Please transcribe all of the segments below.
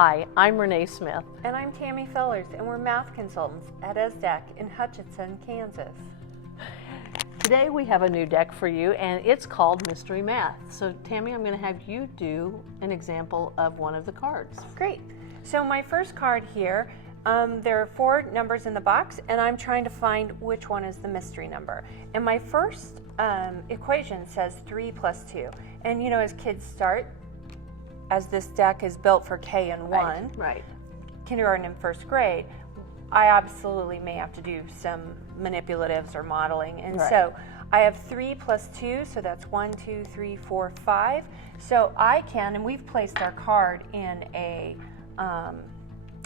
Hi, I'm Renee Smith. And I'm Tammy Fellers, and we're math consultants at ESSDACK in Hutchinson, Kansas. Today we have a new deck for you, and it's called Mystery Math. So Tammy, I'm going to have you do an example of one of the cards. Great. So my first card here, there are 4 numbers in the box, and I'm trying to find which one is the mystery number. And my first equation says 3 plus 2. And you know, as kids start, as this deck is built for K and 1, Right. kindergarten and first grade, I absolutely may have to do some manipulatives or modeling. And so I have 3 plus 2, so that's 1, 2, 3, 4, 5. So I can, and we've placed our card in a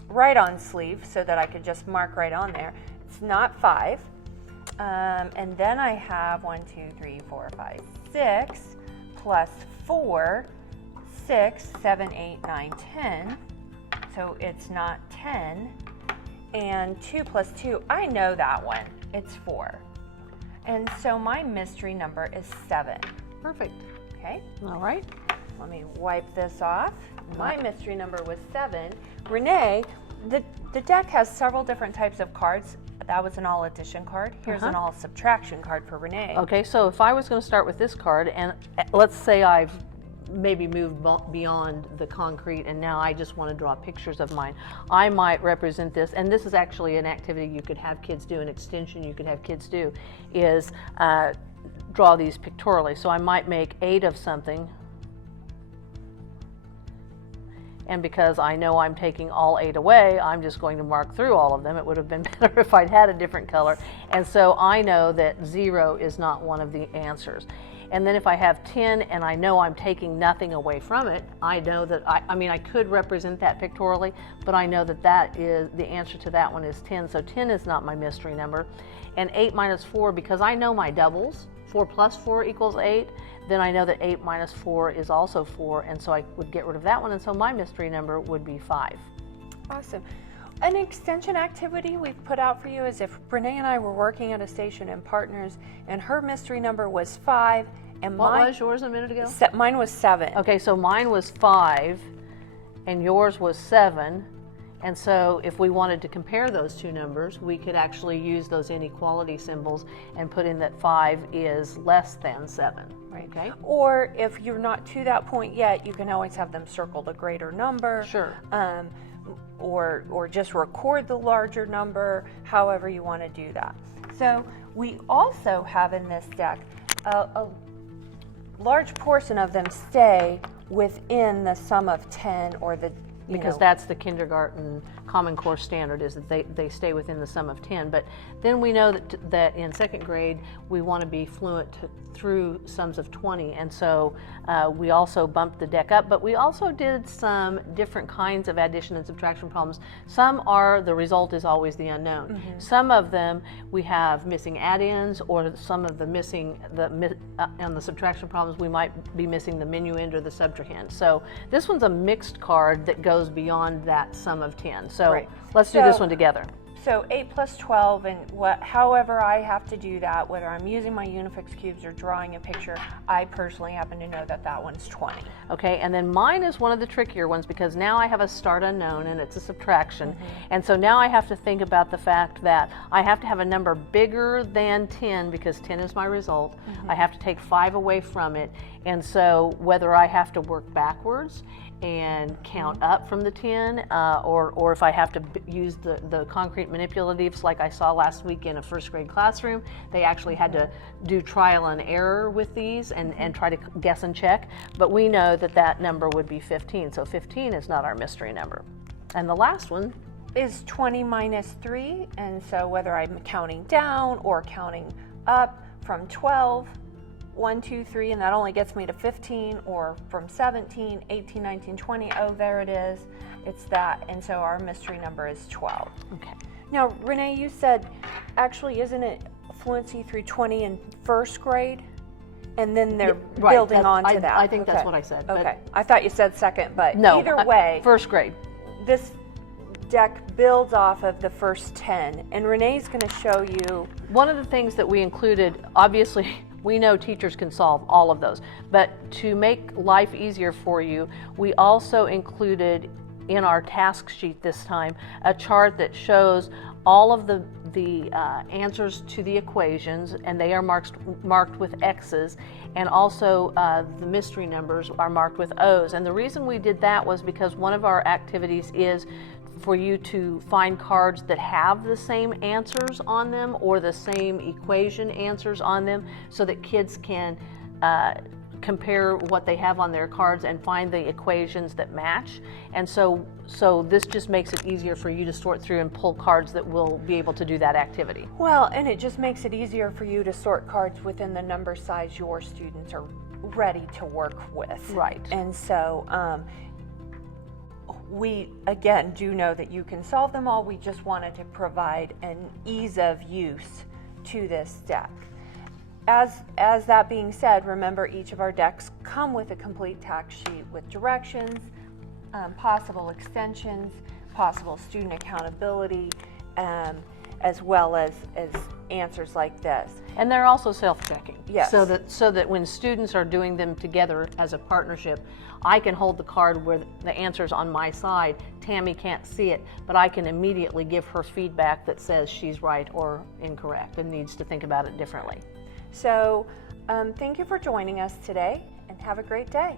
write-on sleeve so that I could just mark right on there. It's not 5. And then I have 1, 2, 3, 4, 5, 6 plus 4, 6, 7, 8, 9, 10. So it's not 10. And 2 plus 2, I know that one. It's 4. And so my mystery number is 7. Perfect. Okay. All right. Let me wipe this off. My mystery number was 7. Renee, the deck has several different types of cards. That was an all addition card. Here's an all subtraction card for Renee. Okay, so if I was going to start with this card, and let's say I've maybe moved beyond the concrete and now I just want to draw pictures of mine, I might represent this, and this is actually an activity you could have kids do, an extension you could have kids do, is draw these pictorially. So I might make 8 of something, and because I know I'm taking all 8 away, I'm just going to mark through all of them. It would have been better if I'd had a different color. And so I know that 0 is not one of the answers. And then if I have 10 and I know I'm taking nothing away from it, I know that, I could represent that pictorially, but I know that that is, the answer to that one is 10. So 10 is not my mystery number. And 8 minus 4, because I know my doubles, 4 plus 4 equals 8, then I know that 8 minus 4 is also 4, and so I would get rid of that one, and so my mystery number would be 5. Awesome. An extension activity we've put out for you is if Renee and I were working at a station in Partners, and her mystery number was 5, and what was yours a minute ago? Mine was 7. Okay, so mine was 5, and yours was 7. And so if we wanted to compare those two numbers, we could actually use those inequality symbols and put in that 5 is less than 7. Right. Okay. Or if you're not to that point yet, you can always have them circle the greater number. Sure. Or just record the larger number, however you want to do that. So we also have in this deck a large portion of them stay within the sum of 10 or the because that's the kindergarten Common Core standard, is that they stay within the sum of 10. But then we know that in second grade we want to be fluent through sums of 20, and so we also bumped the deck up, but we also did some different kinds of addition and subtraction problems. Some are the result is always the unknown. Some of them we have missing add-ins, or some of the missing on the subtraction problems we might be missing the minuend or the subtrahend. So this one's a mixed card that goes beyond that sum of 10. So let's do this one together. So 8 plus 12, and however I have to do that, whether I'm using my Unifix cubes or drawing a picture, I personally happen to know that that one's 20. Okay, and then mine is one of the trickier ones because now I have a start unknown and it's a subtraction. And so now I have to think about the fact that I have to have a number bigger than 10 because 10 is my result. I have to take 5 away from it. And so whether I have to work backwards and count up from the 10, or if I have to use the concrete manipulatives like I saw last week in a first grade classroom, they actually had to do trial and error with these and try to guess and check. But we know that that number would be 15, so 15 is not our mystery number. And the last one is 20 minus 3, and so whether I'm counting down or counting up from 12, 1, 2, 3, and that only gets me to 15, or from 17, 18, 19, 20, oh, there it is. It's that, and so our mystery number is 12. Okay. Now, Renee, you said, actually, isn't it fluency through 20 in first grade? And then they're building onto that. I think that's what I said. Okay. I thought you said second, but no, either way. First grade. This deck builds off of the first 10, and Renee's going to show you. One of the things that we included, obviously, we know teachers can solve all of those, but to make life easier for you, we also included in our task sheet this time a chart that shows all of the answers to the equations, and they are marked with X's, and also the mystery numbers are marked with O's. And the reason we did that was because one of our activities is for you to find cards that have the same answers on them or the same equation answers on them, so that kids can compare what they have on their cards and find the equations that match. And so this just makes it easier for you to sort through and pull cards that will be able to do that activity. Well, and it just makes it easier for you to sort cards within the number size your students are ready to work with. Right. And so we, again, do know that you can solve them all. We just wanted to provide an ease of use to this deck. As that being said, remember each of our decks come with a complete tax sheet with directions, possible extensions, possible student accountability, as well as answers like this. And they're also self-checking. Yes. So that when students are doing them together as a partnership, I can hold the card where the answer's on my side. Tammy can't see it, but I can immediately give her feedback that says she's right or incorrect and needs to think about it differently. So thank you for joining us today, and have a great day.